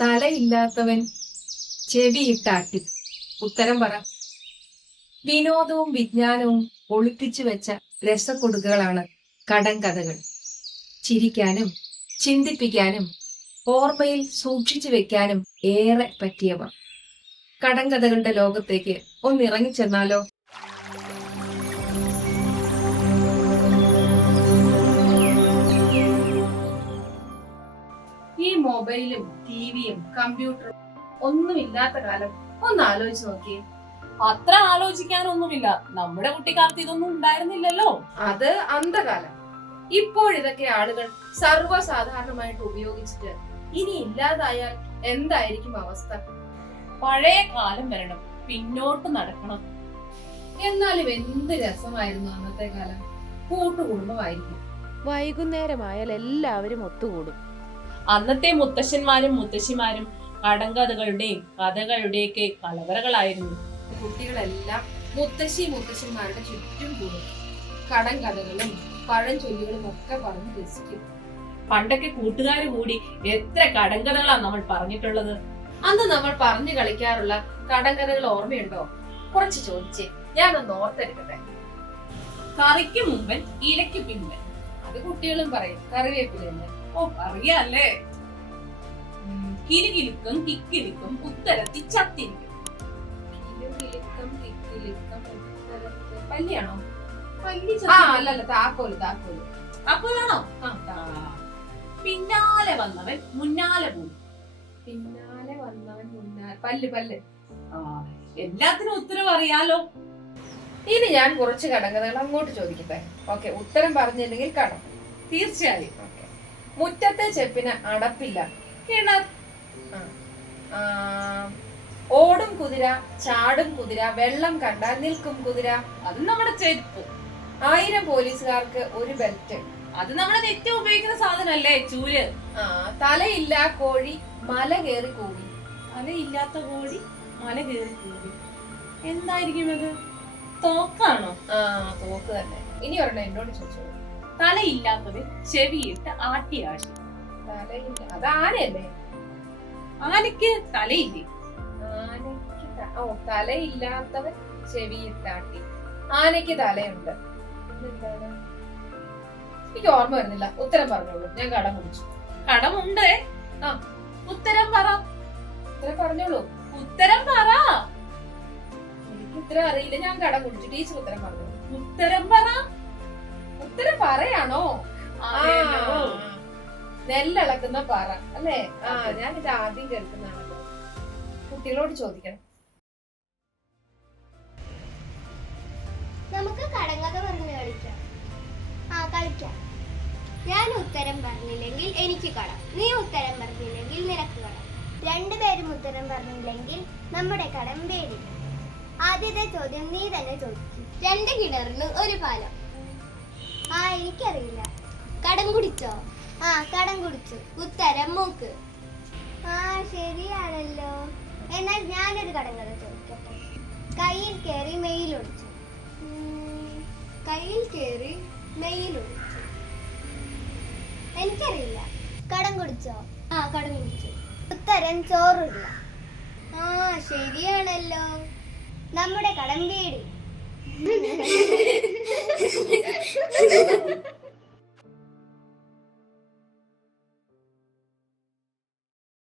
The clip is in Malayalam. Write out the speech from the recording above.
തലയില്ലാത്തവൻ ചെവിയിട്ടാട്ടി. ഉത്തരം പറ. വിനോദവും വിജ്ഞാനവും ഒളിപ്പിച്ചു വെച്ച രസക്കൊടുക്കുകളാണ് കടങ്കഥകൾ. ചിരിക്കാനും ചിന്തിപ്പിക്കാനും ഓർമ്മയിൽ സൂക്ഷിച്ചു വെക്കാനും ഏറെ പറ്റിയവ. കടങ്കഥകളുടെ ലോകത്തേക്ക് ഒന്നിറങ്ങിച്ചെന്നാലോ? ഈ മൊബൈലും ടിവിയും കമ്പ്യൂട്ടറും ഒന്നുമില്ലാത്ത കാലം ഒന്ന് ആലോചിച്ച് നോക്കിയേ. അത്ര ആലോചിക്കാനൊന്നുമില്ല. നമ്മുടെ കുട്ടിക്കാലത്ത് ഇതൊന്നും ഉണ്ടായിരുന്നില്ലല്ലോ. അത് അന്ധകാലം. ഇപ്പോഴിതൊക്കെ ആളുകൾ സർവ്വസാധാരണമായിട്ട് ഉപയോഗിച്ചിട്ട് ഇനി ഇല്ലാതായാൽ എന്തായിരിക്കും അവസ്ഥ? പഴയ കാലം വരണം, പിന്നോട്ട് നടക്കണം. എന്നാലും എന്ത് രസമായിരുന്നു അന്നത്തെ കാലം. കൂട്ടുകുടുംബമായിരിക്കും. വൈകുന്നേരമായാൽ എല്ലാവരും ഒത്തുകൂടും. അന്നത്തെ മുത്തശ്ശന്മാരും മുത്തശ്ശിമാരും കടങ്കഥകളുടെയും കഥകളുടെയൊക്കെ കലവറകളായിരുന്നു. കുട്ടികളെല്ലാം മുത്തശ്ശിമാരുടെ ചുറ്റും കൂടും. കടങ്കഥകളും പഴഞ്ചൊല്ലുകളും ഒക്കെ പറഞ്ഞ് രസിക്കും. പണ്ടൊക്കെ കൂട്ടുകാർ കൂടി എത്ര കടങ്കഥകളാണ് നമ്മൾ പറഞ്ഞിട്ടുള്ളത്. അന്ന് നമ്മൾ പറഞ്ഞു കളിക്കാറുള്ള കടങ്കഥകൾ ഓർമ്മയുണ്ടോ? കുറച്ച് ചോദിച്ചേ, ഞാനൊന്ന് ഓർത്തെടുക്കട്ടെ. കറിക്ക് മുമ്പൻ ഇലയ്ക്ക് പിമ്പൻ. അത് കുട്ടികളും പറയും. കറിവേപ്പില തന്നെ. ഓ, അറിയാല്ലേ. കിലുകിലുക്കം കിക്കിലിക്കും ഉത്തരത്തി ചത്തിരിക്കും. പല്ലിയാണോ? പല്ലി അല്ലല്ല, താക്കോല്. അപ്പോഴാണോ? പിന്നാലെ വന്നവൻ മുന്നാലെ പോയി. പിന്നാലെ വന്നവൻ പല്ല്. എല്ലാത്തിനും ഉത്തരവ് അറിയാലോ. ഇനി ഞാൻ കുറച്ച് കടങ്കഥകൾ അങ്ങോട്ട് ചോദിക്കട്ടെ. ഓക്കെ, ഉത്തരം പറഞ്ഞില്ലെങ്കിൽ കടം. തീർച്ചയായും. മുറ്റത്തെ ചെപ്പിന് അടപ്പില്ല. കിണർ. ഓടും കുതിര, ചാടും കുതിര, വെള്ളം കണ്ടാൽ നിൽക്കും കുതിര. അത് നമ്മുടെ ചെരുപ്പ്. 1000 പോലീസുകാർക്ക് ഒരു ബെൽറ്റ്. അത് നമ്മുടെ നെറ്റ് ഉപയോഗിക്കുന്ന സാധനല്ലേ, ചൂല്. തലയില്ല കോഴി മല കയറി കൂടി. തലയില്ലാത്ത കോഴി മല കയറി കൂടി. എന്തായിരിക്കും അത്? തോക്കാണോ? തോക്ക് തന്നെ. ഇനി ഒരെണ്ണം എന്നോട് ചോദിച്ചോളൂ. തലയില്ലാത്തവൻ ചെവിയിട്ട് ആട്ടിയാശി. തലയില്ല, അത് ആനയല്ലേ? ആനയ്ക്ക് തലയില്ലേ? തലയില്ലാത്തവൻ ചെവിയിട്ടാട്ടി. ആനയ്ക്ക് തലയുണ്ട്. എന്താണ്? എനിക്ക് ഓർമ്മ വരുന്നില്ല. ഉത്തരം പറഞ്ഞോളൂ, ഞാൻ കടം കുടിച്ചു. കടമുണ്ട്. ഉത്തരം പറ. ഉത്തരം പറഞ്ഞോളൂ. ഉത്തരം പറ. എനിക്ക് ഉത്തരം അറിയില്ല, ഞാൻ കടം കുടിച്ചു. ടീച്ചർ ഉത്തരം പറഞ്ഞു. ഉത്തരം പറ. ഉത്തരം പറയാണോ? നെല്ലളക്കുന്ന പറ അല്ലേ? ഞാൻ ഇത് ആദ്യം കേൾക്കുന്നതാണല്ലോ. കുട്ടികളോട് ചോദിക്കണം. നമുക്ക് കടങ്കഥ പറഞ്ഞു കളിക്കാം. കളിക്കാം. ഞാൻ ഉത്തരം പറഞ്ഞില്ലെങ്കിൽ എനിക്ക് കടം, നീ ഉത്തരം പറഞ്ഞില്ലെങ്കിൽ നിനക്ക് കടം. രണ്ടുപേരും ഉത്തരം പറഞ്ഞില്ലെങ്കിൽ നമ്മുടെ കടം വേണ്ടി. ആദ്യത്തെ ചോദ്യം നീ തന്നെ ചോദിച്ചു. 2 കിണറിന് ഒരു പാലം. എനിക്കറിയില്ല. കടം കുടിച്ചോ? കടം കുടിച്ചു. ഉത്തരം മൂക്ക്. ശരിയാണല്ലോ. എന്നാൽ ഞാനൊരു കടങ്കഥ ചോദിക്കട്ടെ. കയ്യിൽ കയറി മെയിലൊടിച്ചു. കയ്യിൽ കയറി മെയിലൊടിച്ചു. എനിക്കറിയില്ല. കടം കുടിച്ചോ? കടം കുടിച്ചു. ഉത്തരം ചോറില്ല. ശരിയാണല്ലോ. നമ്മുടെ കടം വീടി.